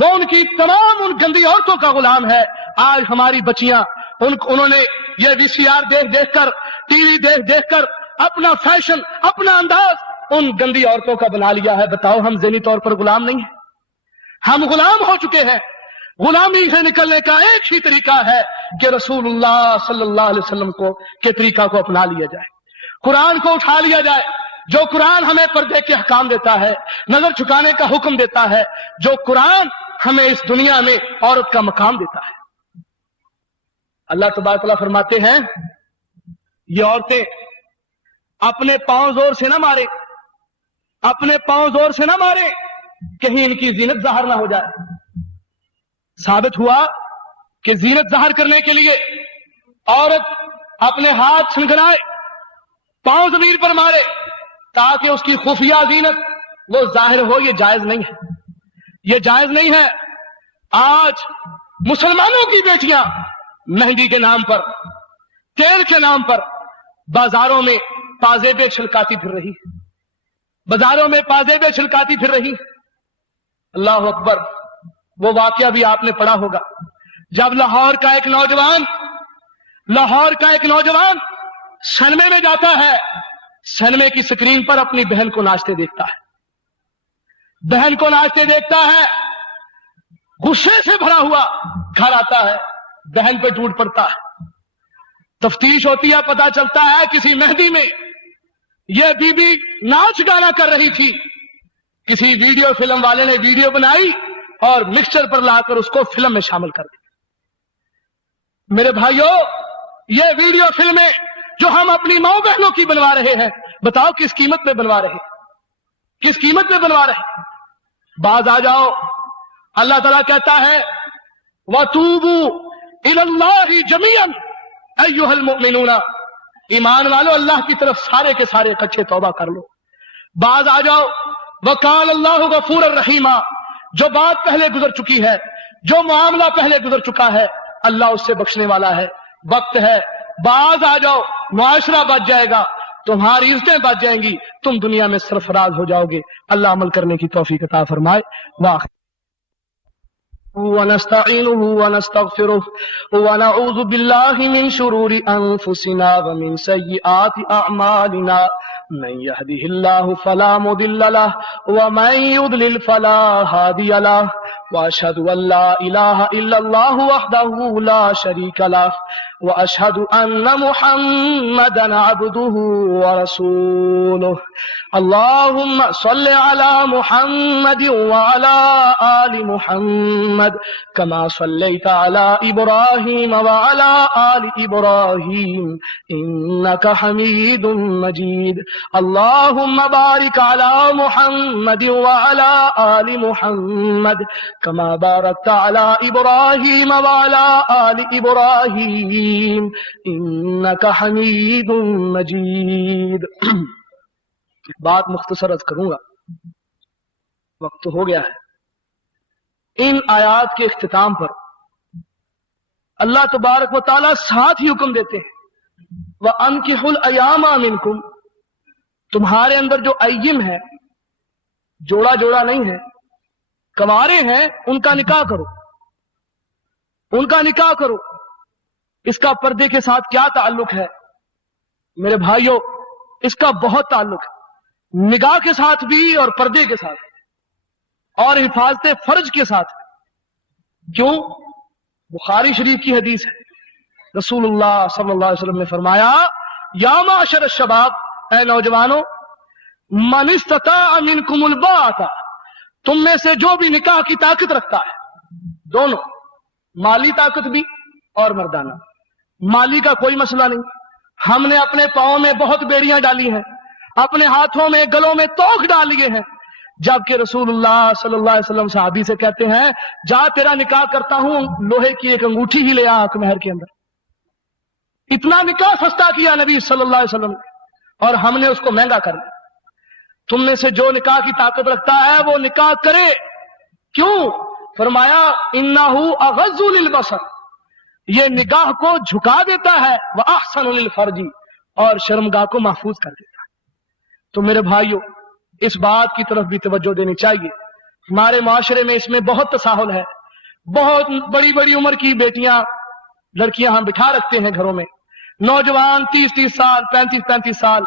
वो उनकी तमाम उन गंदी औरतों का गुलाम है। आज हमारी बच्चियां उन्होंने ये वीसीआर देख देखकर, टीवी देख देखकर अपना फैशन, अपना अंदाज उन गंदी औरतों का बना लिया है। बताओ, हम ज़हनी तौर पर गुलाम नहीं है? हम गुलाम हो चुके हैं। गुलामी से निकलने का एक ही तरीका है कि रसूलुल्लाह सल्लल्लाहु अलैहि वसल्लम के तरीका को अपना लिया जाए, कुरान को उठा लिया जाए। जो कुरान हमें पर्दे के हकाम देता है, नजर झुकाने का हुक्म देता है, जो कुरान हमें इस दुनिया में औरत का मकाम देता है। अल्लाह तबारक व तआला फरमाते हैं ये औरतें अपने पांव जोर से ना मारे, अपने पांव जोर से ना मारे, कहीं इनकी जीनत ज़ाहिर ना हो जाए। साबित हुआ कि जीनत ज़ाहिर करने के लिए औरत अपने हाथ छनखनाए, पांव जमीन पर मारे ताकि उसकी खुफिया जीनत वो जाहिर हो। ये जायज नहीं है, ये जायज नहीं है। आज मुसलमानों की बेटियां मेहंदी के नाम पर, तेल के नाम पर बाजारों में पाजेबे छिलकाती फिर रही, बाजारों में पाजेबे छिलकाती फिर रही। अल्लाह अकबर। वो वाकया भी आपने पढ़ा होगा, जब लाहौर का एक नौजवान सिनेमा में जाता है, सिनेमा की स्क्रीन पर अपनी बहन को नाचते देखता है, बहन को नाचते देखता है, गुस्से से भरा हुआ घर आता है, बहन पे टूट पड़ता है। तफ्तीश होती है, पता चलता है किसी मेहंदी में यह बीबी नाच गाना कर रही थी। किसी वीडियो फिल्म वाले ने वीडियो बनाई और मिक्सचर पर लाकर उसको फिल्म में शामिल कर दिया। मेरे भाइयों, ये वीडियो फिल्में जो हम अपनी माँ बहनों की बनवा रहे हैं, बताओ किस कीमत में बनवा रहे हैं, किस कीमत में बनवा रहे हैं? बाज आ जाओ। अल्लाह ताला कहता है वतूबू इलल्लाहि जमीअन अय्युहल मुमिनूना, ईमान वालो अल्लाह की तरफ सारे के सारे इकट्ठे तौबा कर लो। बाज आ जाओ। वकाल अल्लाहु गफूरर रहीमा, जो बात पहले गुजर चुकी है, जो मामला पहले गुजर चुका है, अल्लाह उससे बख्शने वाला है। वक्त है, बाज आ जाओ, मुआशरा बच जाएगा, तुम्हारी इज्जतें बच जाएंगी, तुम दुनिया में सरफराज हो जाओगे। अल्लाह अमल करने की तौफीक अता फरमाए। वाह वनस्तईनुहु वनस्तगफिरुहु वनऊज़ु बिल्लाहि मिन शुरूरि अनफुसिना व मिन सय्यिआति अअमालिना मन यहदिहिल्लाहु फला मुदिल्ल लहु व मन युद्लिल फला हादिय लहु وأشهد أن لا إله إلا الله وحده لا شريك له وأشهد أن محمدا عبده ورسوله اللهم صل على محمد وعلى آل محمد كما صليت على إبراهيم وعلى آل إبراهيم إنك حميد مجيد اللهم بارك على محمد وعلى آل محمد كما باركت على إبراهيم وعلى آل إبراهيم إنك حميد مجيد. بات مختصر عرض کروں گا، وقت تو ہو گیا ہے. ان آیات کے اختتام پر اللہ تبارک و تعالیٰ ساتھ ہی حکم دیتے ہیں وَأَنْكِحُوا الْأَيَامَ مِنْكُمْ، تمہارے اندر جو ایم ہے، جوڑا جوڑا نہیں ہے، کنوارے ہیں، ان کا نکاح کرو، ان کا نکاح کرو. اس کا پردے کے ساتھ کیا تعلق ہے میرے بھائیوں؟ اس کا بہت تعلق ہے، نگاہ کے ساتھ بھی اور پردے کے ساتھ اور حفاظت فرج کے ساتھ. کیوں؟ بخاری شریف کی حدیث ہے، رسول اللہ صلی اللہ علیہ وسلم نے فرمایا یا معاشر الشباب، اے نوجوانوں، من استطاع منکم الباءۃ، تم میں سے جو بھی نکاح کی طاقت رکھتا ہے، دونوں مالی طاقت بھی اور مردانہ. مالی کا کوئی مسئلہ نہیں، ہم نے اپنے پاؤں میں بہت بیڑیاں ڈالی ہیں، اپنے ہاتھوں میں گلوں میں توق ڈال لیے ہیں، جبکہ رسول اللہ صلی اللہ علیہ وسلم صحابی سے کہتے ہیں جا تیرا نکاح کرتا ہوں، لوہے کی ایک انگوٹھی ہی لے آ مہر کے اندر. اتنا نکاح سستا کیا نبی صلی اللہ علیہ وسلم نے، اور ہم نے اس کو مہنگا کر دیا. تم میں سے جو نکاح کی طاقت رکھتا ہے وہ نکاح کرے. کیوں؟ فرمایا انہو اغض للبصر، یہ نگاہ کو جھکا دیتا ہے، وَأَحْسَنُ لِلْفَرْجِ، اور شرمگاہ کو محفوظ کر دیتا ہے. تو میرے بھائیوں، اس بات کی طرف بھی توجہ دینی چاہیے. ہمارے معاشرے میں اس میں بہت تساہل ہے، بہت بڑی بڑی عمر کی بیٹیاں، لڑکیاں ہم بٹھا رکھتے ہیں گھروں میں، نوجوان 30 سال 35 سال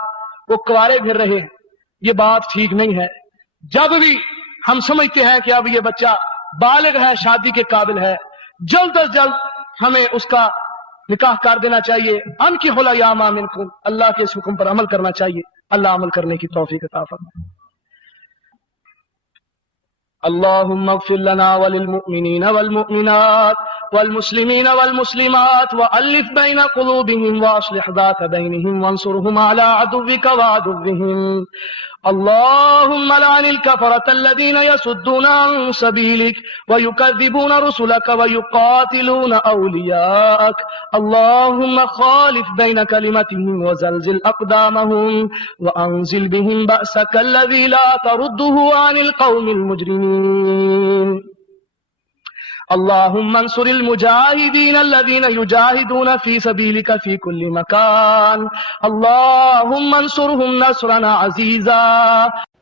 وہ کوارے پھر رہے ہیں. یہ بات ٹھیک نہیں ہے. جب بھی ہم سمجھتے ہیں کہ اب یہ بچہ بالغ ہے، شادی کے قابل ہے، جلد از جلد ہمیں اس کا نکاح کر دینا چاہیے. انکحوا الایام منکم، اللہ کے اس حکم پر عمل کرنا چاہیے. اللہ عمل کرنے کی توفیق عطا فرمائے. اللهم اغفر لنا وللمؤمنين والمؤمنات والمسلمين والمسلمات وألف بين قلوبهم وأصلح ذات بينهم وانصرهم على عدوك وعدوهم. اللهم لعن الكفرة الذين يصدون عن سبيلك ويكذبون رسلك ويقاتلون أولياءك. اللهم خالف بين كلمتهم وزلزل أقدامهم وأنزل بهم بأسك الذي لا ترده عن القوم المجرمين. اللهم انصر المجاهدين الذين يجاهدون في سبيلك في كل مكان. اللهم انصرهم نصرا عزيزا.